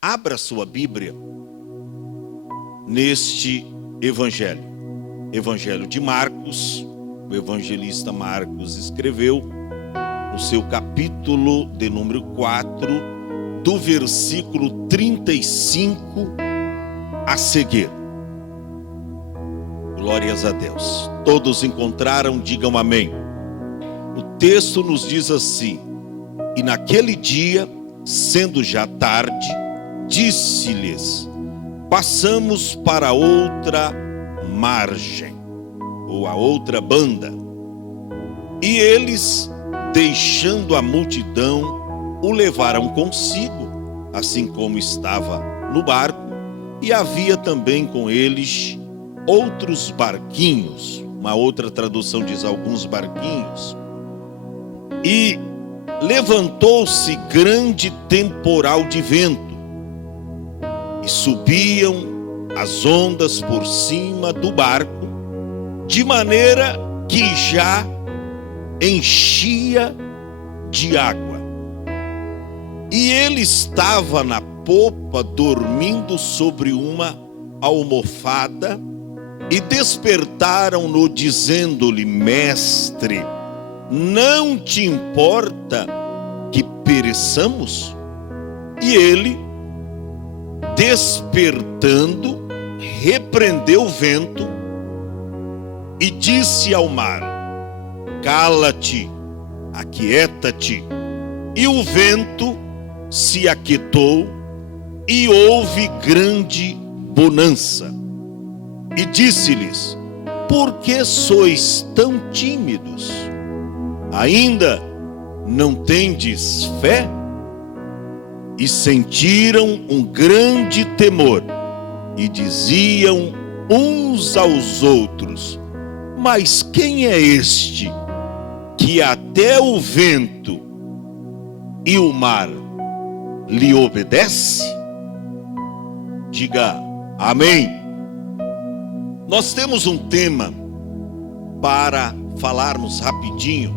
Abra sua Bíblia neste Evangelho. Evangelho de Marcos. O evangelista Marcos escreveu no seu capítulo de número 4, do versículo 35 a seguir. Glórias a Deus. Todos encontraram, digam amém. O texto nos diz assim: e naquele dia, sendo já tarde, disse-lhes: passamos para outra margem, ou a outra banda. E eles, deixando a multidão, o levaram consigo, assim como estava no barco, e havia também com eles outros barquinhos. Uma outra tradução diz alguns barquinhos. E levantou-se grande temporal de vento, e subiam as ondas por cima do barco, de maneira que já enchia de água. E ele estava na popa, dormindo sobre uma almofada, e despertaram-no, dizendo-lhe: mestre, não te importa que pereçamos? E ele, despertando, repreendeu o vento e disse ao mar: cala-te, aquieta-te. E o vento se aquietou, e houve grande bonança. E disse-lhes: por que sois tão tímidos? Ainda não tendes fé? E sentiram um grande temor, e diziam uns aos outros: mas quem é este, que até o vento e o mar lhe obedece? Diga amém. Nós temos um tema para falarmos rapidinho.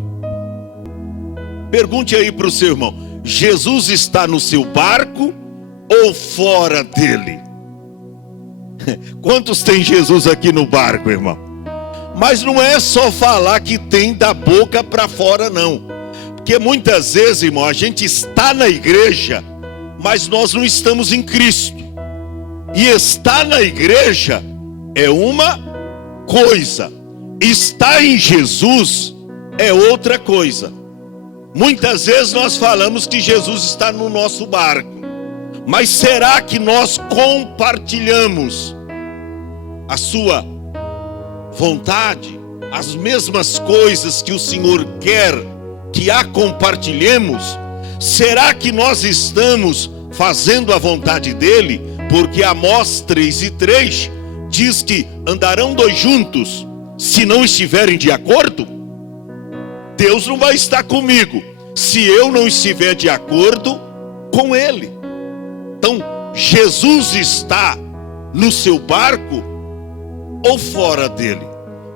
Pergunte aí para o seu irmão: Jesus está no seu barco ou fora dele? Quantos tem Jesus aqui no barco, irmão? Mas não é só falar que tem da boca para fora, não. Porque muitas vezes, irmão, a gente está na igreja, mas nós não estamos em Cristo. E estar na igreja é uma coisa, estar em Jesus é outra coisa. Muitas vezes nós falamos que Jesus está no nosso barco, mas será que nós compartilhamos a sua vontade, as mesmas coisas que o Senhor quer que a compartilhemos? Será que nós estamos fazendo a vontade dele? Porque Amós 3:3 diz que andarão dois juntos se não estiverem de acordo. Deus não vai estar comigo se eu não estiver de acordo com ele. Então, Jesus está no seu barco ou fora dele?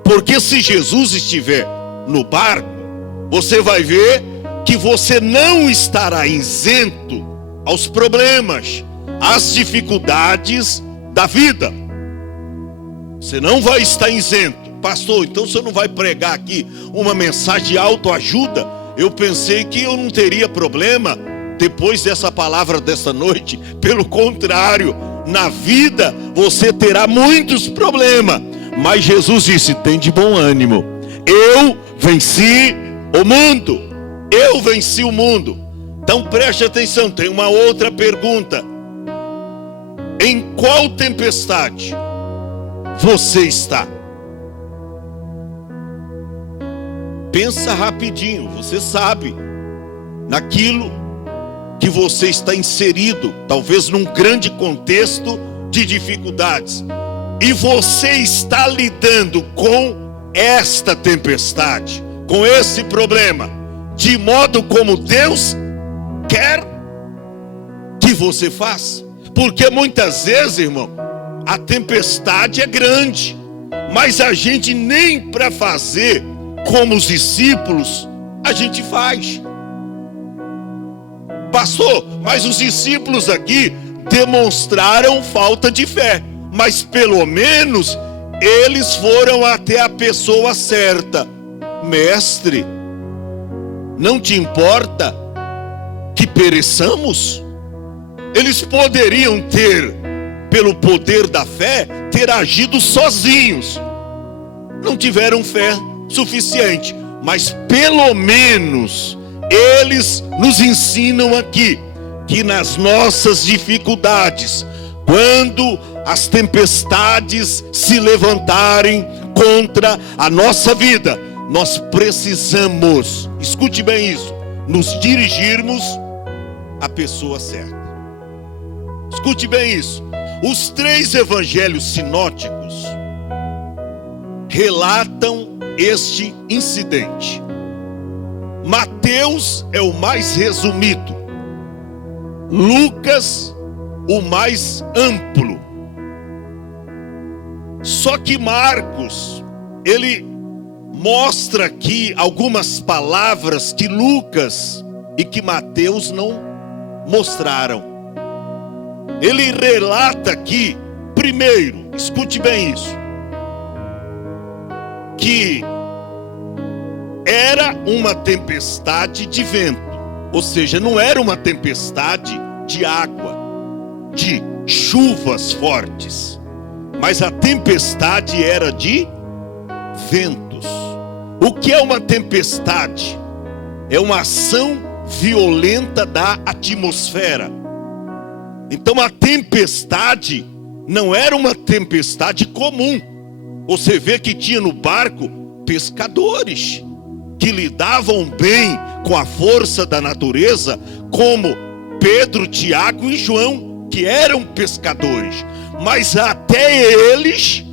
Porque se Jesus estiver no barco, você vai ver que você não estará isento aos problemas, às dificuldades da vida. Você não vai estar isento. Pastor, então o senhor não vai pregar aqui uma mensagem de autoajuda? Eu pensei que eu não teria problema depois dessa palavra desta noite. Pelo contrário, na vida você terá muitos problemas, mas Jesus disse: tem de bom ânimo, eu venci o mundo. Eu venci o mundo. Então preste atenção, tem uma outra pergunta: em qual tempestade você está? Pensa rapidinho, você sabe naquilo que você está inserido, talvez num grande contexto de dificuldades, e você está lidando com esta tempestade, com esse problema, de modo como Deus quer que você faça. Porque muitas vezes, irmão, a tempestade é grande, mas a gente nem para fazer como os discípulos a gente faz. Pastor, mas os discípulos aqui demonstraram falta de fé, mas pelo menos eles foram até a pessoa certa. Mestre, não te importa que pereçamos? Eles poderiam ter, pelo poder da fé, ter agido sozinhos. Não tiveram fé suficiente, mas pelo menos eles nos ensinam aqui que nas nossas dificuldades, quando as tempestades se levantarem contra a nossa vida, nós precisamos, escute bem isso, nos dirigirmos à pessoa certa. Escute bem isso. Os 3 evangelhos sinóticos relatam este incidente. Mateus é o mais resumido, Lucas o mais amplo. Só que Marcos, ele mostra aqui algumas palavras que Lucas e que Mateus não mostraram. Ele relata aqui, primeiro, escute bem isso, que era uma tempestade de vento, ou seja, não era uma tempestade de água, de chuvas fortes, mas a tempestade era de ventos. O que é uma tempestade? É uma ação violenta da atmosfera. Então a tempestade não era uma tempestade comum. Você vê que tinha no barco pescadores que lidavam bem com a força da natureza, como Pedro, Tiago e João, que eram pescadores. Mas até eles,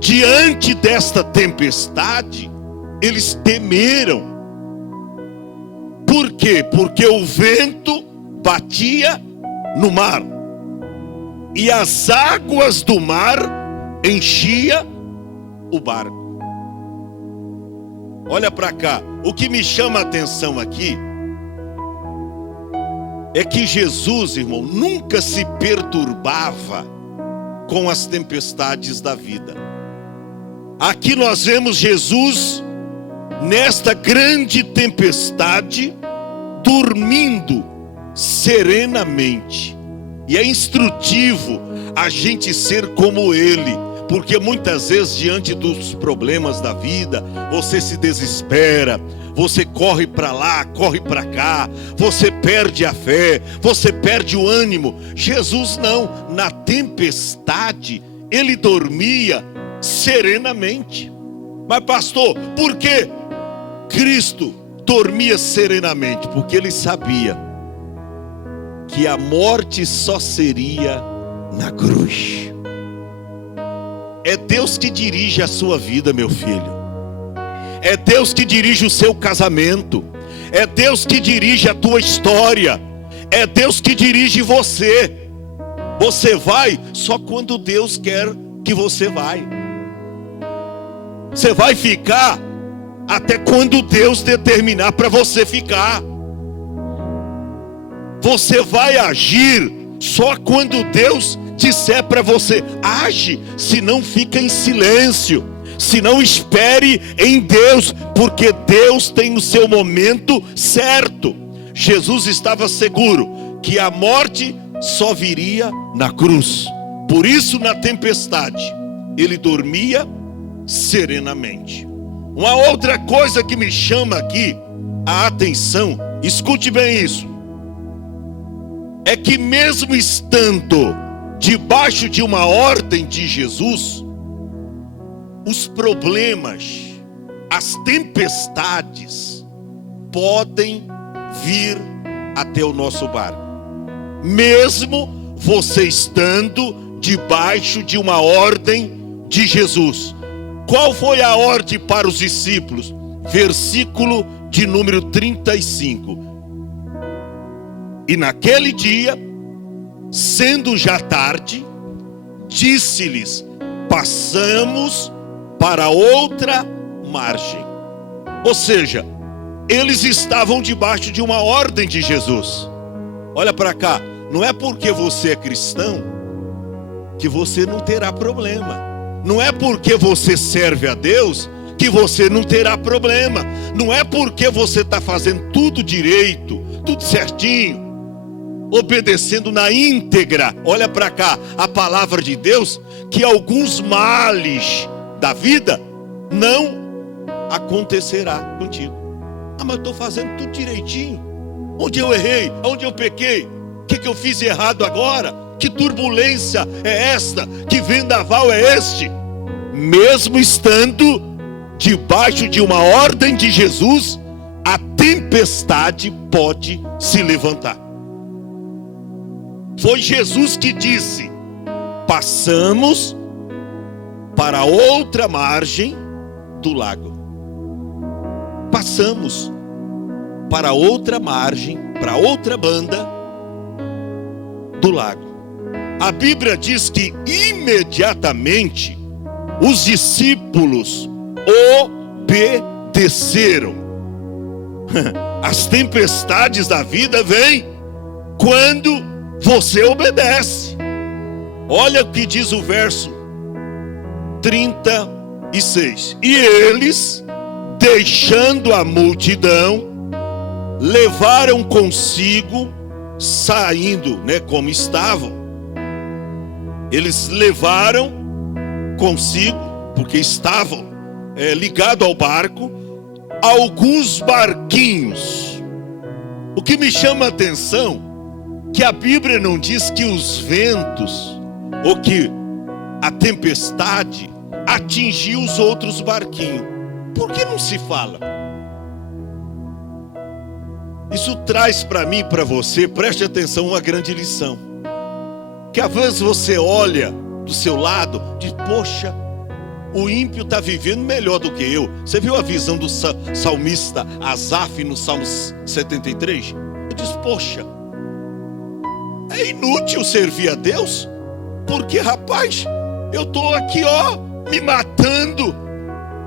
diante desta tempestade, eles temeram. Por quê? Porque o vento batia no mar e as águas do mar enchia o barco. Olha para cá, o que me chama a atenção aqui é que Jesus, irmão, nunca se perturbava com as tempestades da vida. Aqui nós vemos Jesus nesta grande tempestade dormindo serenamente. E é instrutivo a gente ser como ele, porque muitas vezes diante dos problemas da vida, você se desespera, você corre para lá, corre para cá, você perde a fé, você perde o ânimo. Jesus não, na tempestade ele dormia serenamente. Mas pastor, por que Cristo dormia serenamente? Porque ele sabia que a morte só seria na cruz. É Deus que dirige a sua vida, meu filho. É Deus que dirige o seu casamento. É Deus que dirige a tua história. É Deus que dirige você. Você vai só quando Deus quer que você vai. Você vai ficar até quando Deus determinar para você ficar. Você vai agir só quando Deus disser para você, age, senão fica em silêncio, senão espere em Deus, porque Deus tem o seu momento certo. Jesus estava seguro que a morte só viria na cruz. Por isso, na tempestade, ele dormia serenamente. Uma outra coisa que me chama aqui a atenção, escute bem isso, é que mesmo estando debaixo de uma ordem de Jesus, os problemas, as tempestades podem vir até o nosso barco, mesmo você estando debaixo de uma ordem de Jesus. Qual foi a ordem para os discípulos? Versículo de número 35. E naquele dia, sendo já tarde, disse-lhes, passamos para outra margem. Ou seja, eles estavam debaixo de uma ordem de Jesus. Olha para cá, não é porque você é cristão que você não terá problema. Não é porque você serve a Deus que você não terá problema. Não é porque você está fazendo tudo direito, tudo certinho, obedecendo na íntegra, olha para cá, a palavra de Deus, que alguns males da vida não acontecerá contigo. Ah, mas eu estou fazendo tudo direitinho. Onde eu errei? Onde eu pequei? O que eu fiz errado agora? Que turbulência é esta? Que vendaval é este? Mesmo estando debaixo de uma ordem de Jesus, a tempestade pode se levantar. Foi Jesus que disse: passamos para outra margem do lago. Passamos para outra margem, para outra banda do lago. A Bíblia diz que imediatamente os discípulos obedeceram. As tempestades da vida vêm quando você obedece. Olha o que diz o verso 36. E eles, deixando a multidão, levaram consigo, saindo, como estavam. Eles levaram consigo, porque estavam ligados ao barco, alguns barquinhos. O que me chama a atenção, que a Bíblia não diz que os ventos, ou que a tempestade atingiu os outros barquinhos. Por que não se fala? Isso traz para mim e para você, preste atenção, uma grande lição. Que às vezes você olha do seu lado, diz: poxa, o ímpio está vivendo melhor do que eu. Você viu a visão do salmista Asaf no Salmo 73? Ele diz: poxa, é inútil servir a Deus, porque, rapaz, eu estou aqui, me matando.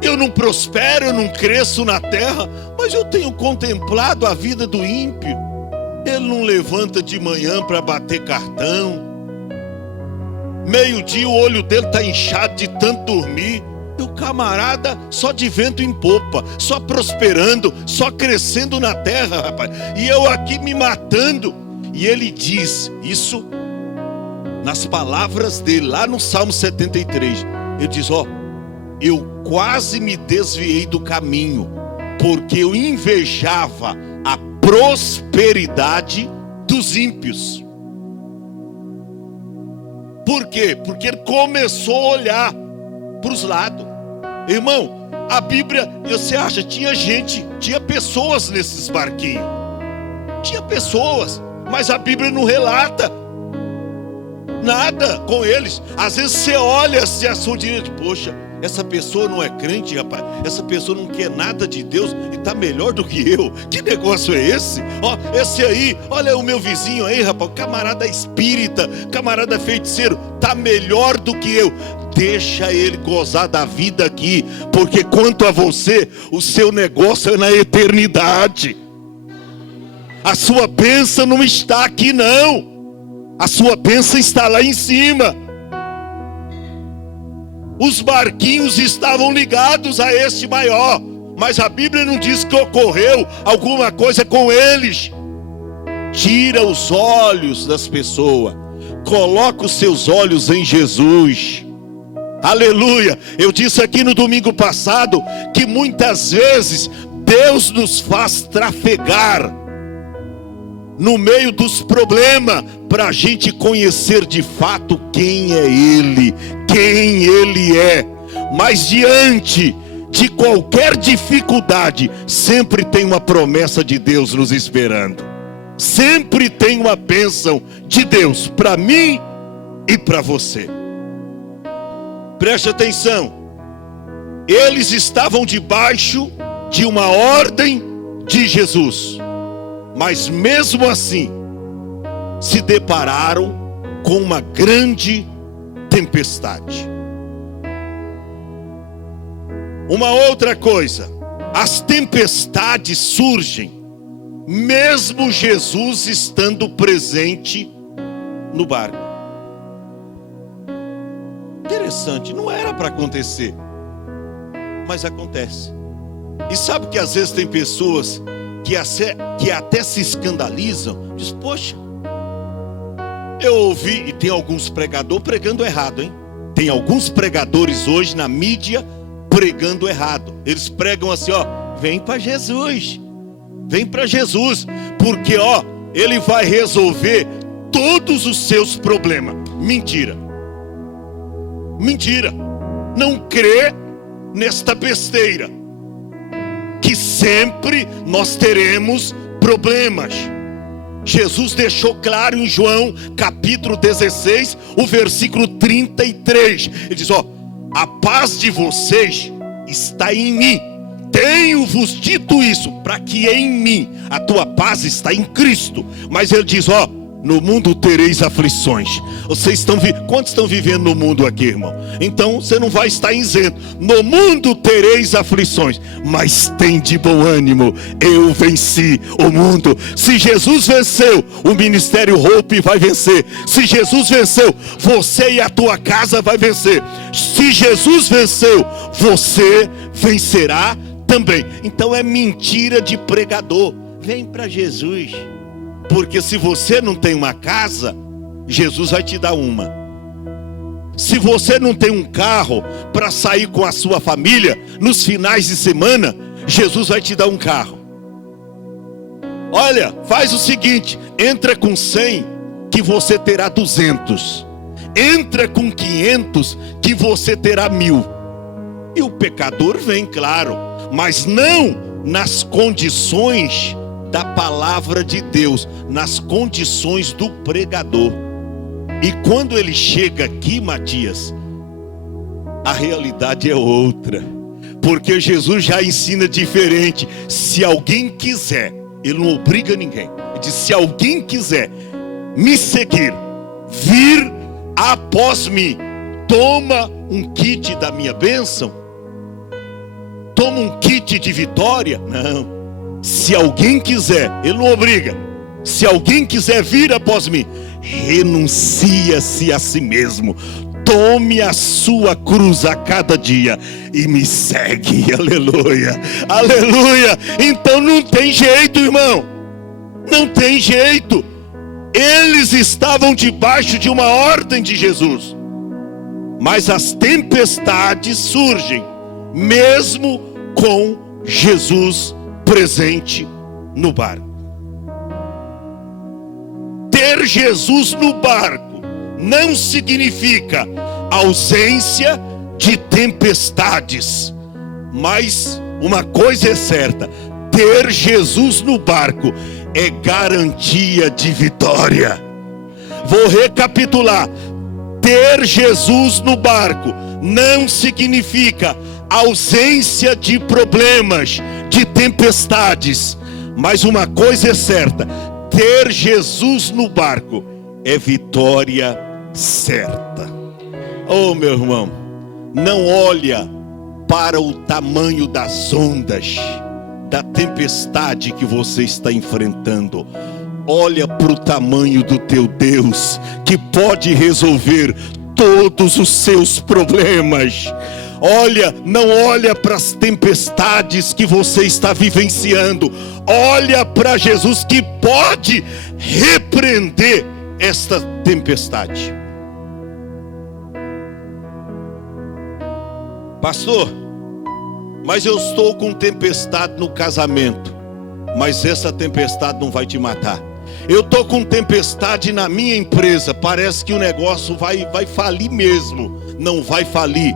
Eu não prospero, eu não cresço na terra, mas eu tenho contemplado a vida do ímpio. Ele não levanta de manhã para bater cartão. Meio-dia o olho dele está inchado de tanto dormir. E o camarada só de vento em popa, só prosperando, só crescendo na terra, rapaz. E eu aqui me matando. E ele diz isso nas palavras dele, lá no Salmo 73. Ele diz: eu quase me desviei do caminho, porque eu invejava a prosperidade dos ímpios. Por quê? Porque ele começou a olhar para os lados. Irmão, a Bíblia, você acha, tinha pessoas nesses barquinhos. Tinha pessoas, mas a Bíblia não relata nada com eles. Às vezes você olha assim à sua direita: poxa, essa pessoa não é crente, rapaz. Essa pessoa não quer nada de Deus e está melhor do que eu. Que negócio é esse? Esse aí, olha o meu vizinho aí, rapaz, camarada espírita, camarada feiticeiro, está melhor do que eu. Deixa ele gozar da vida aqui, porque quanto a você, o seu negócio é na eternidade. A sua bênção não está aqui, não. A sua bênção está lá em cima. Os barquinhos estavam ligados a este maior, mas a Bíblia não diz que ocorreu alguma coisa com eles. Tira os olhos das pessoas, coloca os seus olhos em Jesus. Aleluia. Eu disse aqui no domingo passado que muitas vezes Deus nos faz trafegar no meio dos problemas, para a gente conhecer de fato quem é Ele, quem Ele é. Mas diante de qualquer dificuldade, sempre tem uma promessa de Deus nos esperando. Sempre tem uma bênção de Deus para mim e para você. Preste atenção. Eles estavam debaixo de uma ordem de Jesus, mas mesmo assim se depararam com uma grande tempestade. Uma outra coisa, as tempestades surgem mesmo Jesus estando presente no barco. Interessante, não era para acontecer, mas acontece. E sabe que às vezes tem pessoas que até se escandalizam, diz, poxa, eu ouvi, e tem alguns pregadores pregando errado, hein? Tem alguns pregadores hoje na mídia pregando errado. Eles pregam assim, ó, vem para Jesus, vem para Jesus, porque ó, Ele vai resolver todos os seus problemas. Mentira. Mentira. Não crê nesta besteira, que sempre nós teremos problemas. Jesus deixou claro em João capítulo 16, o versículo 33. Ele diz, ó, a paz de vocês está em mim. Tenho-vos dito isso, para que em mim a tua paz está em Cristo. Mas ele diz, ó, no mundo tereis aflições. Quantos estão vivendo no mundo aqui, irmão? Então você não vai estar isento. No mundo tereis aflições, mas tem de bom ânimo, eu venci o mundo. Se Jesus venceu, o Ministério Hope vai vencer. Se Jesus venceu, você e a tua casa vai vencer. Se Jesus venceu, você vencerá também. Então é mentira de pregador. Vem para Jesus. Porque se você não tem uma casa, Jesus vai te dar uma. Se você não tem um carro para sair com a sua família nos finais de semana, Jesus vai te dar um carro. Olha, faz o seguinte, entra com 100 que você terá 200. Entra com 500 que você terá 1000. E o pecador vem, claro, mas não nas condições da palavra de Deus, nas condições do pregador. E quando ele chega aqui, Matias, a realidade é outra, porque Jesus já ensina diferente. Se alguém quiser, ele não obriga ninguém, ele diz, se alguém quiser me seguir, vir após mim, toma um kit da minha bênção, toma um kit de vitória. Não. Se alguém quiser, ele não obriga. Se alguém quiser vir após mim, renuncia-se a si mesmo, tome a sua cruz a cada dia e me segue. Aleluia, aleluia. Então não tem jeito, irmão, não tem jeito. Eles estavam debaixo de uma ordem de Jesus, mas as tempestades surgem mesmo com Jesus presente no barco. Ter Jesus no barco não significa ausência de tempestades, mas uma coisa é certa: ter Jesus no barco é garantia de vitória. Vou recapitular: ter Jesus no barco não significa ausência de problemas, de tempestades, mas uma coisa é certa: ter Jesus no barco é vitória certa. Oh, meu irmão, não olha para o tamanho das ondas, da tempestade que você está enfrentando. Olha para o tamanho do teu Deus, que pode resolver todos os seus problemas. Não olha para as tempestades que você está vivenciando. Olha para Jesus, que pode repreender esta tempestade. Pastor, mas eu estou com tempestade no casamento. Mas essa tempestade não vai te matar. Eu estou com tempestade na minha empresa. Parece que o negócio vai falir mesmo. Não vai falir,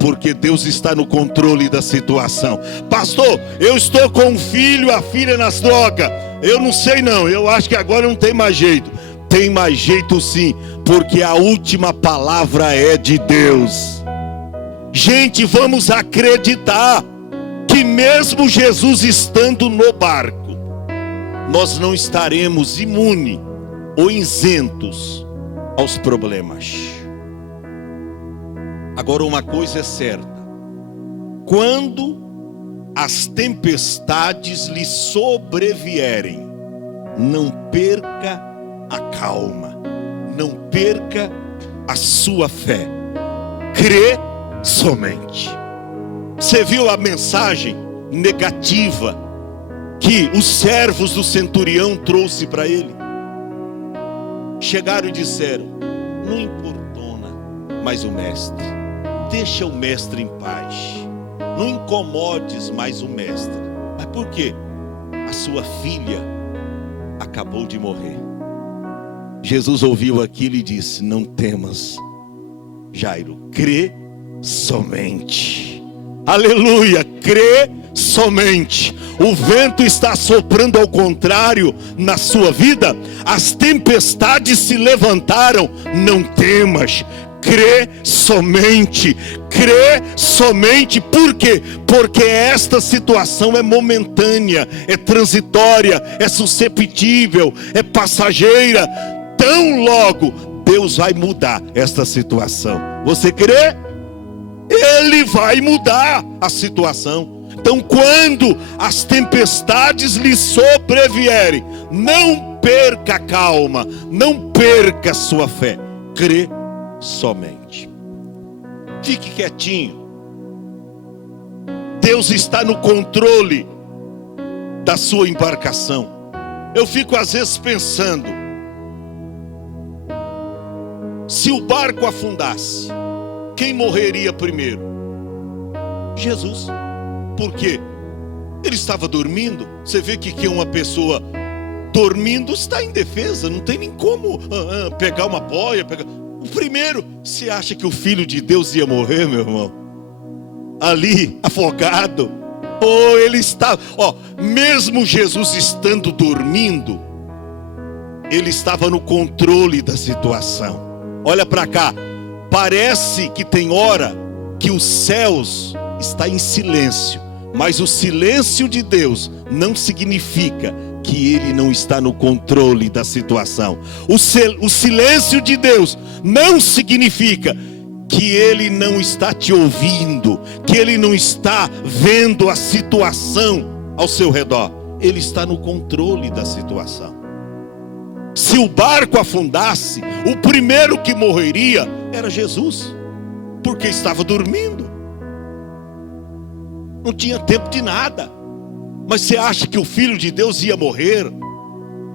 porque Deus está no controle da situação. Pastor, eu estou com um filho, a filha nas drogas. Eu não sei não, eu acho que agora não tem mais jeito. Tem mais jeito sim, porque a última palavra é de Deus. Gente, vamos acreditar que mesmo Jesus estando no barco, nós não estaremos imunes ou isentos aos problemas. Agora, uma coisa é certa: quando as tempestades lhe sobrevierem, não perca a calma, não perca a sua fé. Crê somente. Você viu a mensagem negativa que os servos do centurião trouxe para ele? Chegaram e disseram: não importuna mais o mestre, deixa o mestre em paz, não incomodes mais o mestre. Mas por quê? A sua filha acabou de morrer. Jesus ouviu aquilo e disse: não temas, Jairo, crê somente. Aleluia, crê somente. O vento está soprando ao contrário na sua vida, as tempestades se levantaram, não temas, crê somente. Crê somente. Por quê? Porque esta situação é momentânea, é transitória, é susceptível, é passageira. Tão logo Deus vai mudar esta situação. Você crê? Ele vai mudar a situação. Então, quando as tempestades lhe sobrevierem, não perca a calma, não perca a sua fé. Crê somente. Fique quietinho. Deus está no controle da sua embarcação. Eu fico às vezes pensando, se o barco afundasse, quem morreria primeiro? Jesus. Por quê? Ele estava dormindo. Você vê que uma pessoa dormindo está indefesa, não tem nem como pegar uma boia. O primeiro, você acha que o Filho de Deus ia morrer, meu irmão? Ali, afogado. Ele estava, mesmo Jesus estando dormindo, ele estava no controle da situação. Olha para cá, parece que tem hora que os céus estão em silêncio, mas o silêncio de Deus não significa que Ele não está no controle da situação. O silêncio de Deus não significa que Ele não está te ouvindo, que Ele não está vendo a situação ao seu redor. Ele está no controle da situação. Se o barco afundasse, o primeiro que morreria era Jesus, porque estava dormindo. Não tinha tempo de nada. Mas você acha que o Filho de Deus ia morrer?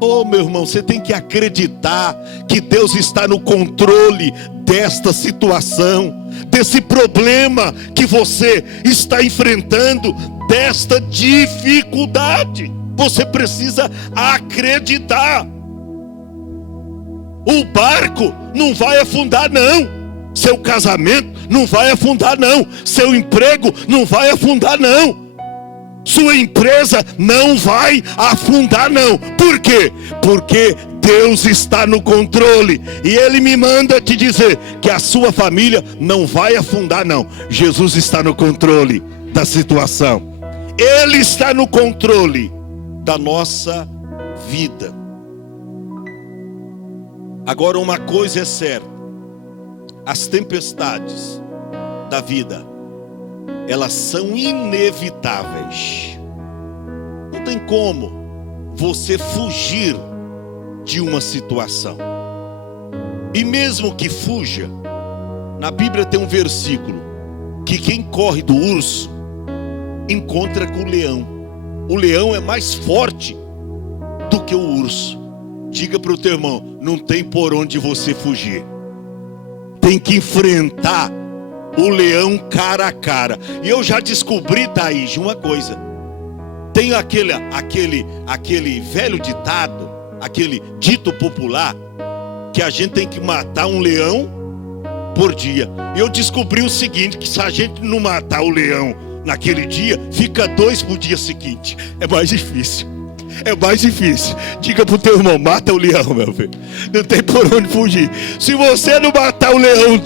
Meu irmão, você tem que acreditar que Deus está no controle desta situação, desse problema que você está enfrentando, desta dificuldade. Você precisa acreditar. O barco não vai afundar, não. Seu casamento não vai afundar, não. Seu emprego não vai afundar, não. Sua empresa não vai afundar, não. Por quê? Porque Deus está no controle. E Ele me manda te dizer que a sua família não vai afundar, não. Jesus está no controle da situação. Ele está no controle da nossa vida. Agora, uma coisa é certa: as tempestades da vida, elas são inevitáveis. Não tem como você fugir de uma situação. E mesmo que fuja, na Bíblia tem um versículo que quem corre do urso encontra com o leão. O leão é mais forte do que o urso. Diga para o teu irmão: não tem por onde você fugir. Tem que enfrentar o leão cara a cara. E eu já descobri, Thaís, uma coisa. Tem aquele velho ditado, aquele dito popular, que a gente tem que matar um leão por dia. E eu descobri o seguinte, que se a gente não matar o leão naquele dia, fica 2 pro dia seguinte. É mais difícil. É mais difícil. Diga pro teu irmão: mata o leão, meu filho. Não tem por onde fugir. Se você não matar o leão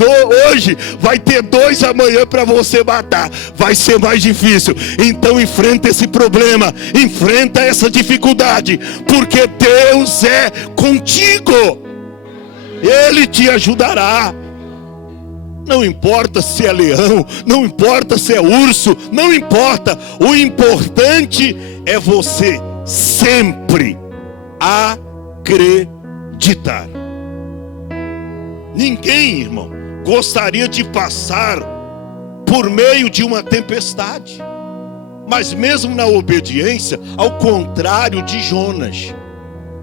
hoje, vai ter 2 amanhã para você matar. Vai ser mais difícil. Então enfrenta esse problema, enfrenta essa dificuldade, porque Deus é contigo. Ele te ajudará. Não importa se é leão, não importa se é urso, não importa. O importante é você sempre acreditar. Ninguém, irmão, gostaria de passar por meio de uma tempestade. Mas mesmo na obediência, ao contrário de Jonas,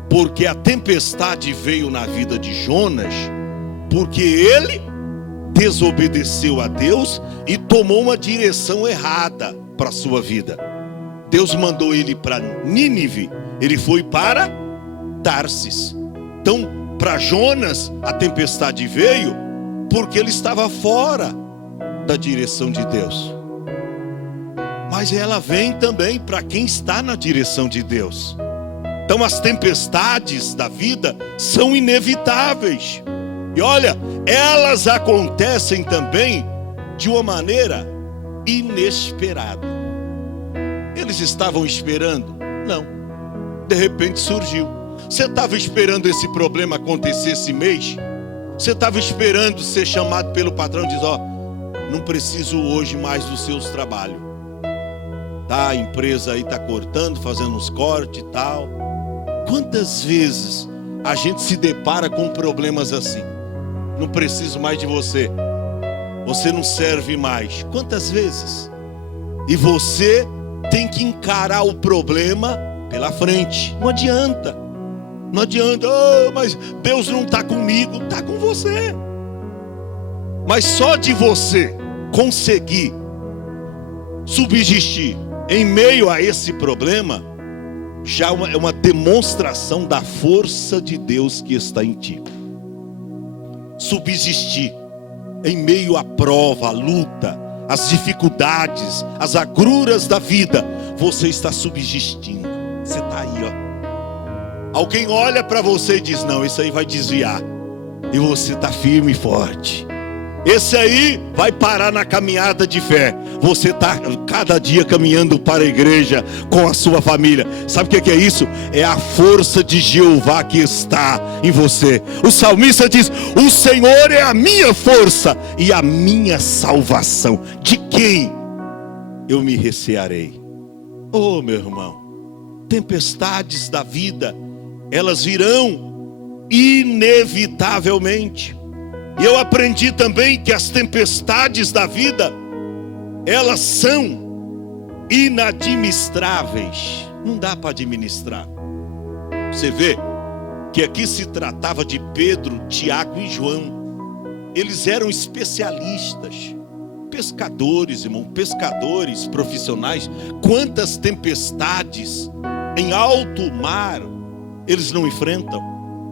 porque a tempestade veio na vida de Jonas, porque ele desobedeceu a Deus e tomou uma direção errada para a sua vida. Deus mandou ele para Nínive, ele foi para Tarsis. Então, para Jonas, a tempestade veio porque ele estava fora da direção de Deus. Mas ela vem também para quem está na direção de Deus. Então as tempestades da vida são inevitáveis. E olha, elas acontecem também de uma maneira inesperada. Eles estavam esperando? Não. De repente surgiu. Você estava esperando esse problema acontecer esse mês? Você estava esperando ser chamado pelo patrão e dizer, ó, não preciso hoje mais dos seus trabalhos. Tá, a empresa aí está cortando, fazendo uns cortes e tal. Quantas vezes a gente se depara com problemas assim? Não preciso mais de você. Você não serve mais. Quantas vezes? E você tem que encarar o problema pela frente. Não adianta. Não adianta, oh, mas Deus não está comigo. Está com você. Mas só de você conseguir subsistir em meio a esse problema, já é uma demonstração da força de Deus que está em ti. Subsistir em meio à prova, à luta, às dificuldades, às agruras da vida, você está subsistindo. Você está aí, ó. Alguém olha para você e diz, não, isso aí vai desviar. E você está firme e forte. Esse aí vai parar na caminhada de fé. Você está cada dia caminhando para a igreja com a sua família. Sabe o que é isso? É a força de Jeová que está em você. O salmista diz, o Senhor é a minha força e a minha salvação. De quem eu me recearei? Oh, meu irmão, tempestades da vida, elas virão inevitavelmente. E eu aprendi também que as tempestades da vida, elas são inadministráveis. Não dá para administrar. Você vê que aqui se tratava de Pedro, Tiago e João. Eles eram especialistas, pescadores, irmão, pescadores profissionais. Quantas tempestades em alto mar eles não enfrentam?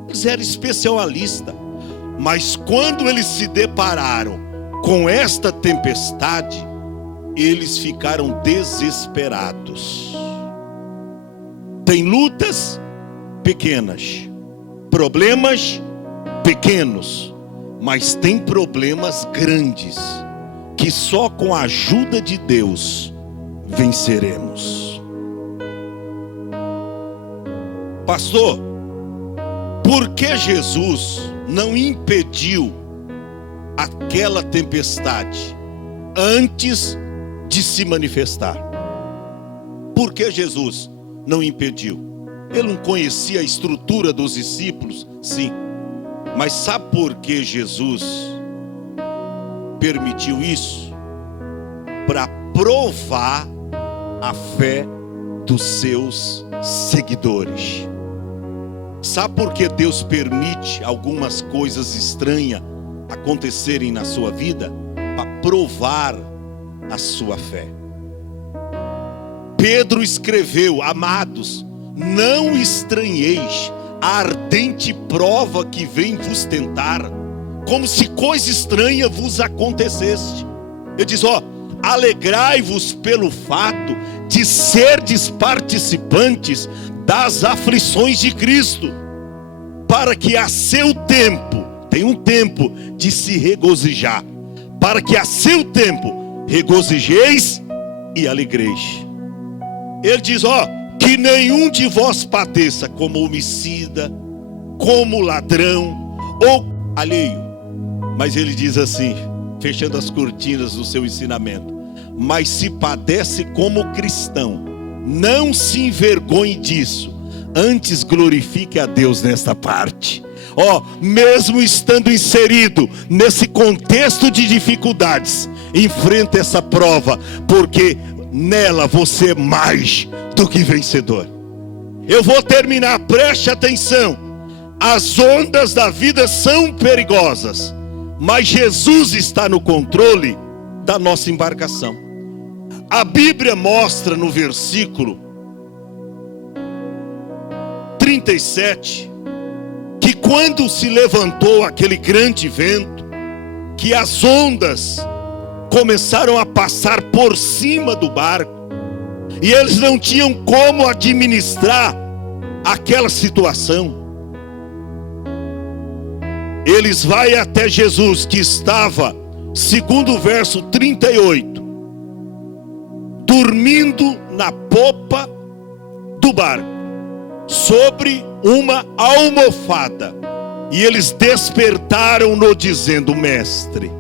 Eles eram especialistas. Mas quando eles se depararam com esta tempestade, eles ficaram desesperados. Tem lutas pequenas, problemas pequenos, mas tem problemas grandes, que só com a ajuda de Deus venceremos. Pastor, por que Jesus não impediu aquela tempestade antes de se manifestar? Por que Jesus não impediu? Ele não conhecia a estrutura dos discípulos? Sim. Mas sabe por que Jesus permitiu isso? Para provar a fé dos seus seguidores. Sabe por que Deus permite algumas coisas estranhas acontecerem na sua vida? Para provar a sua fé. Pedro escreveu, amados, não estranheis a ardente prova que vem vos tentar, como se coisa estranha vos acontecesse. Ele diz, alegrai-vos pelo fato de serdes participantes das aflições de Cristo, para que a seu tempo, tem um tempo de se regozijar, para que a seu tempo regozijeis e alegreis. Ele diz, que nenhum de vós padeça como homicida, como ladrão ou alheio. Mas ele diz assim, fechando as cortinas do seu ensinamento, mas se padece como cristão, não se envergonhe disso, antes glorifique a Deus nesta parte. mesmo estando inserido nesse contexto de dificuldades, enfrenta essa prova, porque nela você é mais do que vencedor. Eu vou terminar, preste atenção. As ondas da vida são perigosas, mas Jesus está no controle da nossa embarcação. A Bíblia mostra no versículo 37, que quando se levantou aquele grande vento, que as ondas começaram a passar por cima do barco, e eles não tinham como administrar aquela situação. Eles vão até Jesus, que estava, segundo o verso 38, dormindo na popa do barco, sobre uma almofada. E eles despertaram-no dizendo: mestre,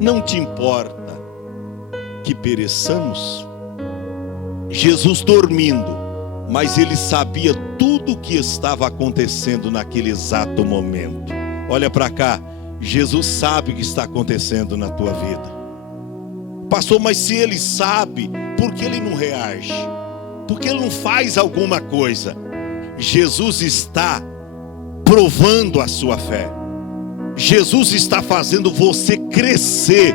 não te importa que pereçamos? Jesus dormindo, mas ele sabia tudo o que estava acontecendo naquele exato momento. Olha para cá, Jesus sabe o que está acontecendo na tua vida. Pastor, mas se ele sabe, por que ele não reage? Por que ele não faz alguma coisa? Jesus está provando a sua fé. Jesus está fazendo você crescer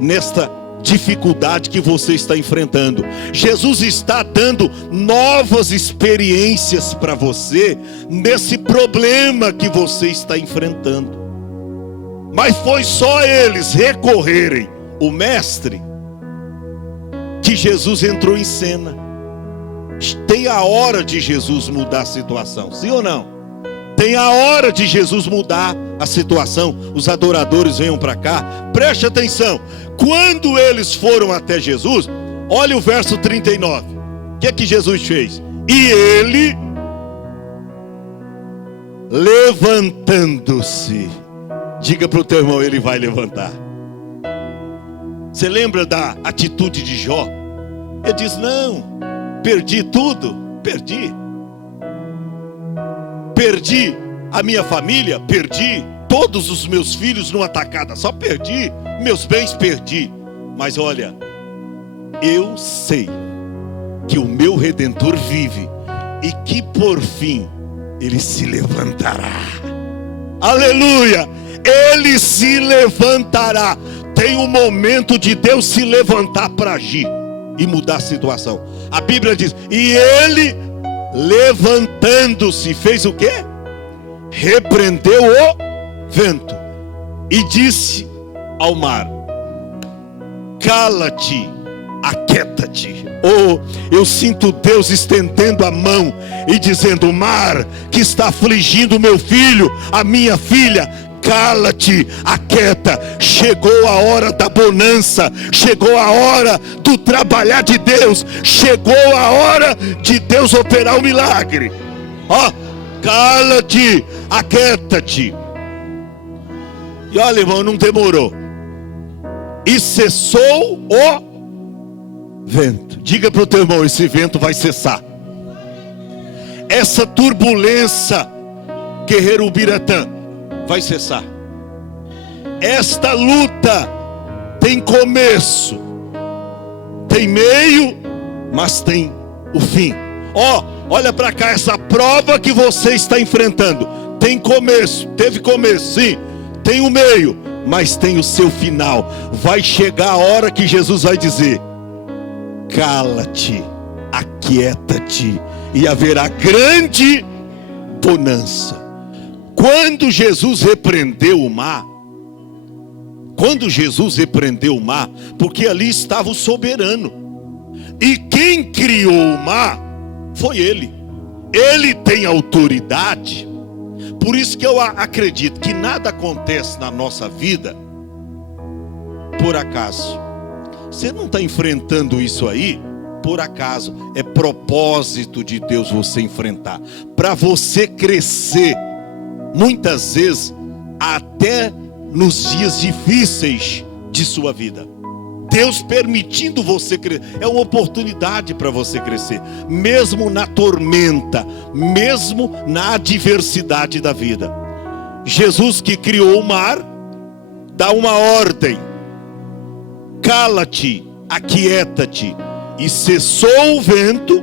nesta dificuldade que você está enfrentando. Jesus está dando novas experiências para você nesse problema que você está enfrentando. Mas foi só eles recorrerem o mestre que Jesus entrou em cena. Tem a hora de Jesus mudar a situação, sim ou não? Tem a hora de Jesus mudar a situação. Os adoradores venham para cá, preste atenção. Quando eles foram até Jesus, olha o verso 39. O que é que Jesus fez? E ele, levantando-se, diga para o teu irmão, ele vai levantar. Você lembra da atitude de Jó? Ele diz: não, perdi tudo, perdi a minha família, perdi todos os meus filhos numa tacada só, perdi meus bens, perdi. Mas olha, eu sei que o meu Redentor vive e que por fim ele se levantará. Aleluia! Ele se levantará. Tem um momento de Deus se levantar para agir e mudar a situação. A Bíblia diz: e ele, levantando-se, fez o quê? Repreendeu o vento e disse ao mar: cala-te, aquieta-te. Eu sinto Deus estendendo a mão e dizendo: mar, que está afligindo meu filho, a minha filha, cala-te, aquieta. Chegou a hora da bonança, chegou a hora do trabalhar de Deus, chegou a hora de Deus operar o milagre. Cala-te, aquieta-te. E olha, irmão, não demorou. E cessou o vento. Diga para o teu irmão: esse vento vai cessar. Essa turbulência, guerreiro Ubiratã, vai cessar. Esta luta tem começo, tem meio, mas tem o fim. Olha para cá, essa prova que você está enfrentando tem começo, teve começo, sim, tem o meio, mas tem o seu final. Vai chegar a hora que Jesus vai dizer: cala-te, aquieta-te, e haverá grande bonança. Quando Jesus repreendeu o mar, porque ali estava o soberano, e quem criou o mar foi ele. Ele tem autoridade. Por isso que eu acredito que nada acontece na nossa vida por acaso. Você não está enfrentando isso aí por acaso. É propósito de Deus você enfrentar, para você crescer, muitas vezes até nos dias difíceis de sua vida. Deus permitindo você crescer, é uma oportunidade para você crescer, mesmo na tormenta, mesmo na adversidade da vida. Jesus, que criou o mar, dá uma ordem: cala-te, aquieta-te. E cessou o vento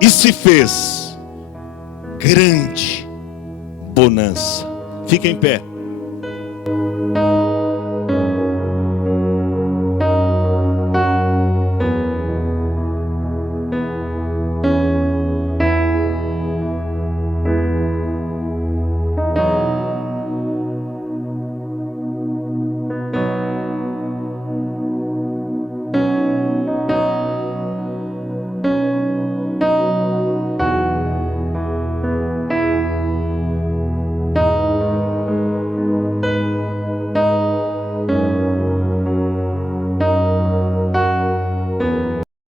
e se fez grande bonança. Fica em pé.